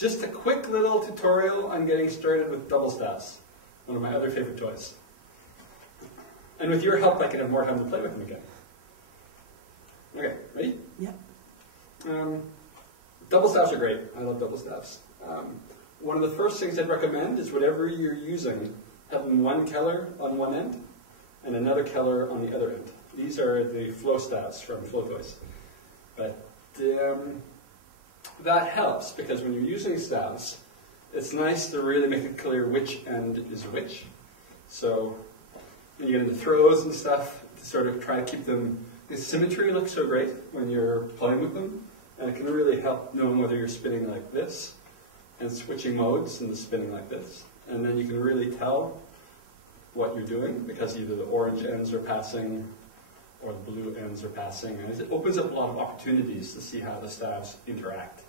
just a quick little tutorial on getting started with double staffs, one of my other favorite toys. And with your help, I can have more time to play with them again. Okay, ready? Yeah. Double staffs are great. I love double staffs. One of the first things I'd recommend is whatever you're using, having one color on one end and another color on the other end. These are the flow staffs from Playpoi. But that helps because when you're using staffs, it's nice to really make it clear which end is which. So when you get into throws and stuff, to sort of try to keep them, the symmetry looks so great when you're playing with them, and it can really help knowing whether you're spinning like this and switching modes and spinning like this. And then you can really tell what you're doing because either the orange ends are passing or the blue ends are passing, and it opens up a lot of opportunities to see how the staffs interact.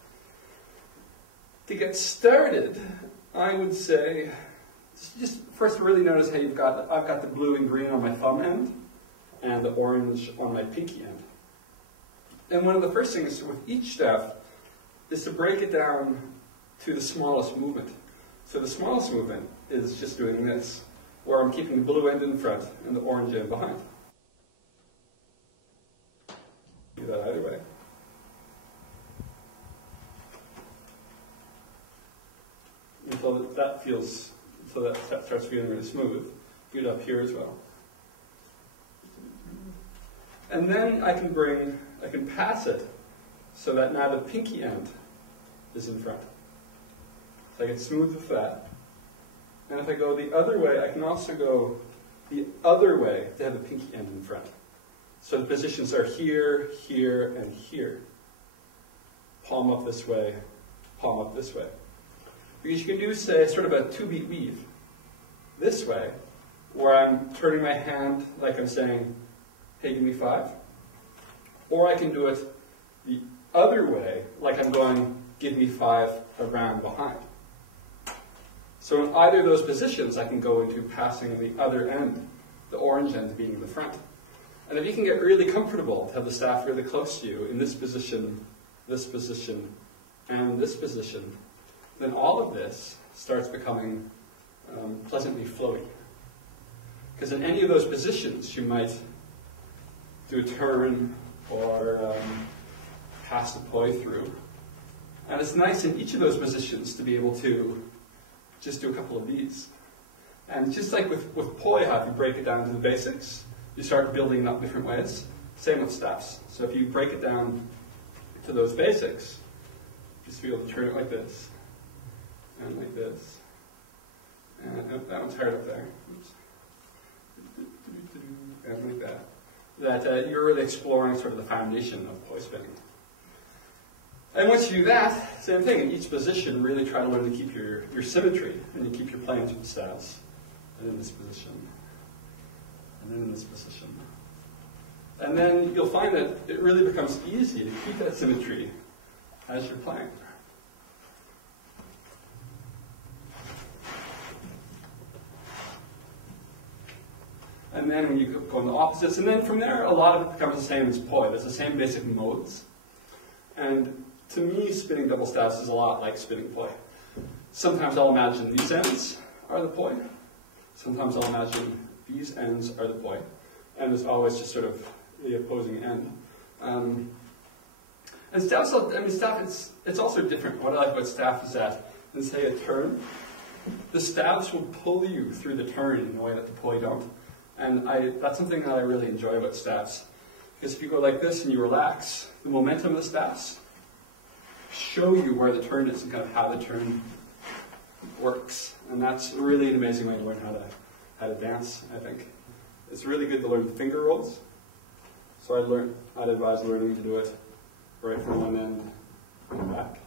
To get started, I would say, just first really notice how I've got the blue and green on my thumb end, and the orange on my pinky end. And one of the first things with each staff is to break it down to the smallest movement. So the smallest movement is just doing this, where I'm keeping the blue end in front and the orange end behind. Do that either way. Until that starts feeling really smooth. Do it up here as well. And then I can pass it so that now the pinky end is in front. So I get smooth with that. And if I go the other way, I can also go the other way to have the pinky end in front. So the positions are here, here, and here. Palm up this way, palm up this way. Because you can do, say, sort of a 2-beat weave this way, where I'm turning my hand like I'm saying, hey, give me 5. Or I can do it the other way, like I'm going, give me 5 around behind. So in either of those positions, I can go into passing the other end, the orange end being in the front. And if you can get really comfortable to have the staff really close to you in this position, and this position, then all of this starts becoming pleasantly flowy. Because in any of those positions, you might do a turn or pass the poi through. And it's nice in each of those positions to be able to just do a couple of these. And just like with poi, how if you break it down to the basics, you start building up different ways. Same with staffs. So if you break it down to those basics, just be able to turn it like this, and like this. And that one's hard up there. Oops. And like that. That you're really exploring sort of the foundation of poi spinning. And once you do that, same thing, in each position, really try to learn to keep your symmetry, and you keep your planes with the staffs. And in this position, and then in this position. And then you'll find that it really becomes easy to keep that symmetry as you're playing. And then when you go on the opposites, and then from there, a lot of it becomes the same as poi. There's the same basic modes. And to me, spinning double staffs is a lot like spinning poi. Sometimes I'll imagine these ends are the poi. Sometimes I'll imagine these ends are the poi. And there's always just sort of the opposing end. And staffs, it's also different. What I like about staff is that, in say a turn, the staffs will pull you through the turn in a way that the poi don't. And that's something that I really enjoy about staffs. Because if you go like this and you relax, the momentum of the staffs show you where the turn is and kind of how the turn works. And that's really an amazing way to learn how to dance, I think. It's really good to learn finger rolls. So I'd advise learning to do it right from one end and back.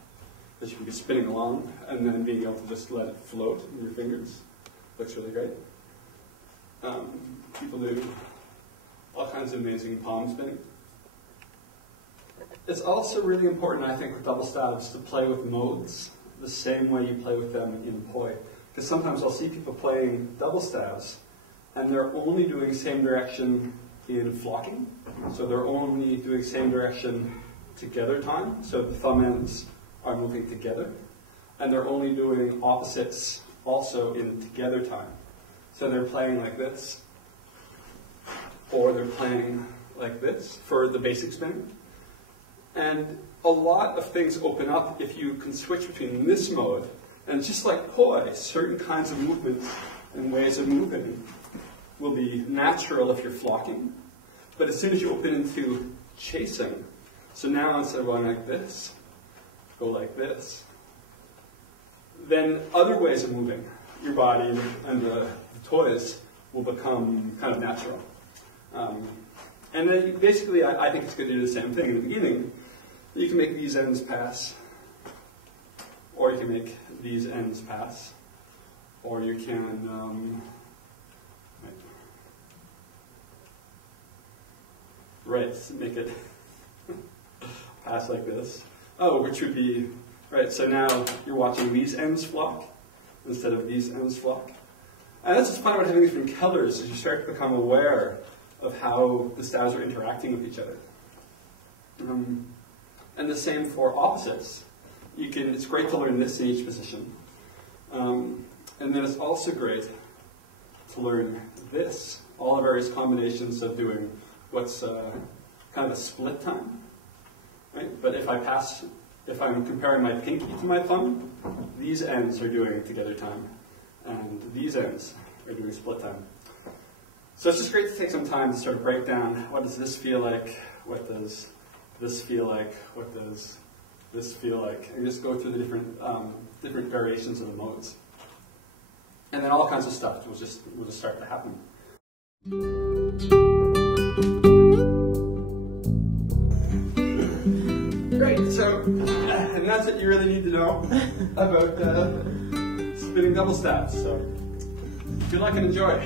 Because you can be spinning along and then being able to just let it float in your fingers. Looks really great. People do all kinds of amazing palm spinning. It's also really important, I think, with double staffs to play with modes the same way you play with them in poi. Because sometimes I'll see people playing double staffs and they're only doing same direction in flocking. So they're only doing same direction together time. So the thumb ends are moving together. and they're only doing opposites also in together time. So they're playing like this, or they're playing like this for the basic spin. And a lot of things open up if you can switch between this mode, and just like poi, certain kinds of movements and ways of moving will be natural if you're flocking, but as soon as you open into chasing, so now instead of going like this, go like this, then other ways of moving your body and the toys will become kind of natural. And then basically, I think it's good to do the same thing in the beginning. You can make these ends pass, or you can make these ends pass, or you can, make it pass like this. Oh, which would be, right, so now you're watching these ends flock instead of these ends flock. And that's what's fun about having different colors, is you start to become aware of how the styles are interacting with each other. And the same for opposites. It's great to learn this in each position. And then it's also great to learn this, all the various combinations of doing what's kind of a split time. Right? But if I'm comparing my pinky to my thumb, these ends are doing together time, and these ends are doing split time. So it's just great to take some time to sort of break down, what does this feel like, what does this feel like, what does this feel like, and just go through the different variations of the modes. And then all kinds of stuff will just start to happen. Great, so, and that's what you really need to know about spinning double stabs. So, good luck and enjoy.